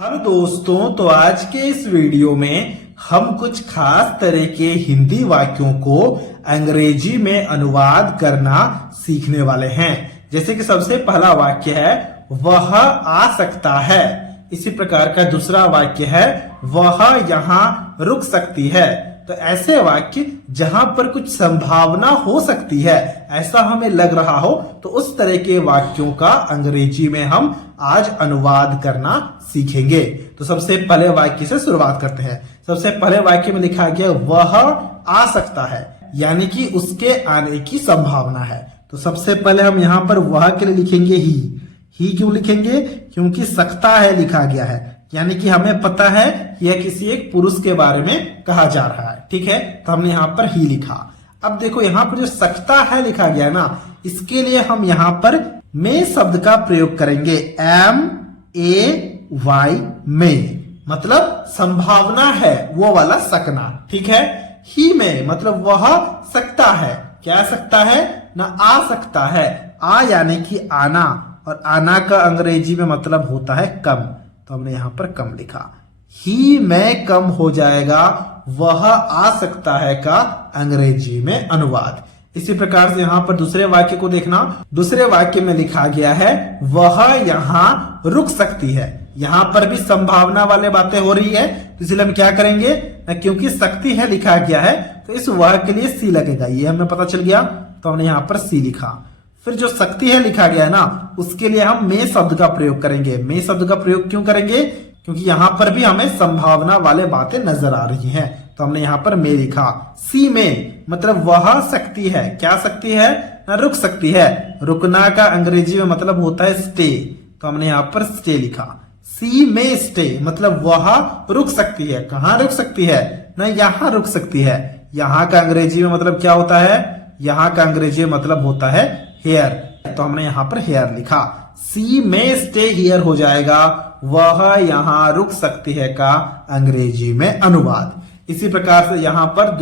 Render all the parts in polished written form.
Hello दोस्तों, तो आज के इस वीडियो में हम कुछ खास तरह के हिंदी वाक्यों को अंग्रेजी में अनुवाद करना सीखने वाले हैं। जैसे कि सबसे पहला वाक्य है वह आ सकता है। इसी प्रकार का दूसरा वाक्य है वह यहाँ रुक सकती है। तो ऐसे वाक्य जहां पर कुछ संभावना हो सकती है, ऐसा हमें लग रहा हो, तो उस तरह के वाक्यों का अंग्रेजी में हम आज अनुवाद करना सीखेंगे। तो सबसे पहले वाक्य से शुरुआत करते हैं। सबसे पहले वाक्य में लिखा गया वह आ सकता है, यानी कि उसके आने की संभावना है। तो सबसे पहले हम यहां पर वह के लिए लिखेंगे ही क्यों लिखेंगे? क्योंकि सकता है लिखा गया है, यानी कि हमें पता है यह किसी एक पुरुष के बारे में कहा जा रहा है। ठीक है, तो हमने यहां पर ही लिखा। अब देखो यहां पर जो सकता है लिखा गया है ना, इसके लिए हम यहां पर में शब्द का प्रयोग करेंगे। MAY में मतलब संभावना है, वो वाला सकना। ठीक है, ही में मतलब वह सकता है। क्या सकता है ना, आ सकता है। आ यानी कि आना, और आना का अंग्रेजी में मतलब होता है कम। तो हमने यहां पर कम लिखा। ही में कम हो जाएगा वह आ सकता है का अंग्रेजी में अनुवाद। इसी प्रकार से यहां पर दूसरे वाक्य को देखना। दूसरे वाक्य में लिखा गया है वह यहाँ रुक सकती है। यहां पर भी संभावना वाले बातें हो रही है, तो इसलिए हम क्या करेंगे ना, क्योंकि सकती है लिखा गया है तो इस वह के लिए सी लगेगा। ये हमें पता चल गया, तो हमने यहां पर सी लिखा। फिर जो सकती है लिखा गया है ना, उसके लिए हम में शब्द का प्रयोग करेंगे। में शब्द का प्रयोग क्यों करेंगे? क्योंकि यहां पर भी हमें संभावना वाले बातें नजर आ रही हैं, तो हमने यहां पर में लिखा। सी में मतलब वह सकती है। क्या सकती है ना, रुक सकती है। रुकना का अंग्रेजी में मतलब होता है स्टे, तो हमने यहां पर स्टे लिखा। सी में स्टे मतलब वह रुक सकती है। कहां रुक सकती है ना, यहां रुक सकती है। यहां का अंग्रेजी में मतलब क्या होता है? यहां का अंग्रेजी में मतलब होता है हेयर, तो हमने यहां पर हेयर लिखा। सी में स्टे हियर हो जाएगा वह यहां रुक सकती है का अंग्रेजी में अनुवाद। इसी प्रकार से यहां पर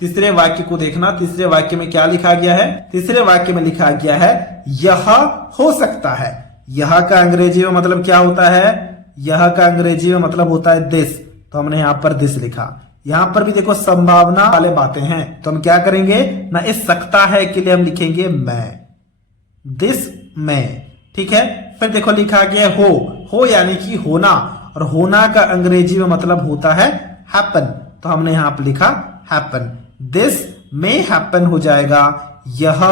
तीसरे वाक्य को देखना। तीसरे वाक्य में क्या लिखा गया है? तीसरे वाक्य में लिखा गया है यह हो सकता है। यह का अंग्रेजी में मतलब क्या होता है? यह का अंग्रेजी में मतलब होता है दिस, तो हमने यहां पर दिस लिखा। यहां पर भी देखो संभावना वाले बातें हैं, तो हम क्या करेंगे ना, इस सकता है के लिए हम लिखेंगे मैं, दिस में। ठीक है, फिर देखो लिखा गया हो यानी कि होना, और होना का अंग्रेजी में मतलब होता है हैपन, तो हमने यहां पर लिखा हैपन। दिस में हैपन हो जाएगा यह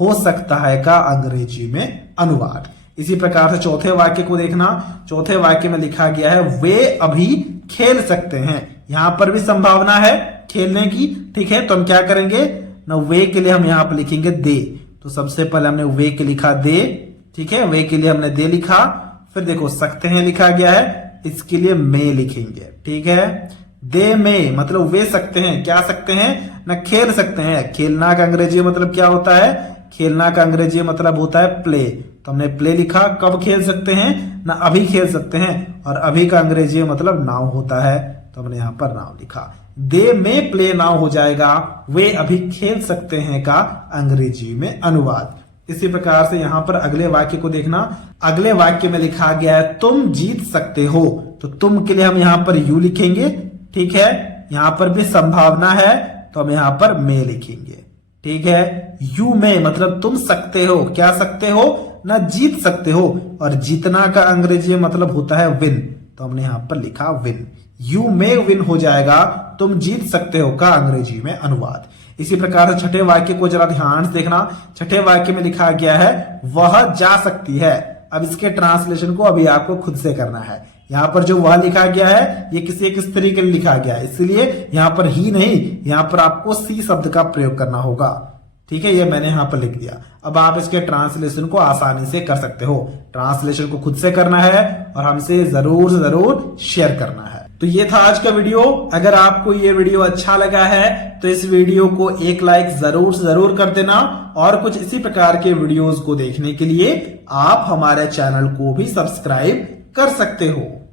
हो सकता है का अंग्रेजी में अनुवाद। इसी प्रकार से चौथे वाक्य को देखना। चौथे वाक्य में लिखा गया है वे अभी खेल सकते हैं। यहां पर भी संभावना है खेलने की। ठीक है, तो हम क्या करेंगे ना, वे के लिए हम यहां पर लिखेंगे दे। तो सबसे पहले हमने वे के लिखा दे। ठीक है, वे के लिए हमने दे लिखा। फिर देखो सकते हैं लिखा गया है, इसके लिए में लिखेंगे। ठीक है, दे में मतलब वे सकते हैं। क्या सकते हैं ना, खेल सकते हैं। खेलना का अंग्रेजी मतलब क्या होता है? खेलना का अंग्रेजी मतलब होता है प्ले, तो हमने प्ले लिखा। कब खेल सकते हैं ना, अभी खेल सकते हैं, और अभी का अंग्रेजी मतलब नाउ होता है, तो हमने यहां पर नाउ लिखा। दे में प्ले नाउ हो जाएगा वे अभी खेल सकते हैं का अंग्रेजी में अनुवाद। इसी प्रकार से यहां पर अगले वाक्य को देखना। अगले वाक्य में लिखा गया है तुम जीत सकते हो, तो तुम के लिए हम यहां पर यू लिखेंगे। ठीक है, यहां पर भी संभावना है, तो हम यहां पर में लिखेंगे। ठीक है, यू में मतलब तुम सकते हो। क्या सकते हो ना, जीत सकते हो, और जीतना का अंग्रेजी मतलब होता है विन, तो हमने यहां पर लिखा विन। यू में विन हो जाएगा तुम जीत सकते हो का अंग्रेजी में अनुवाद। इसी प्रकार से छठे वाक्य को जरा ध्यान से देखना। छठे वाक्य में लिखा गया है वह जा सकती है। अब इसके ट्रांसलेशन को अभी आपको खुद से करना है। यहां पर जो वह लिखा गया है ये किसी एक स्त्री के लिए लिखा गया है, इसलिए यहां पर ही नहीं, यहां पर आपको सी शब्द का प्रयोग करना होगा। ठीक है, ये मैंने यहां पर लिख दिया। अब आप इसके ट्रांसलेशन को आसानी से कर सकते हो। ट्रांसलेशन को खुद से करना है और हमसे जरूर से जरूर शेयर करना है। तो ये था आज का वीडियो। अगर आपको ये वीडियो अच्छा लगा है तो इस वीडियो को एक लाइक जरूर से जरूर कर देना, और कुछ इसी प्रकार के वीडियोस को देखने के लिए आप हमारे चैनल को भी सब्सक्राइब कर सकते हो।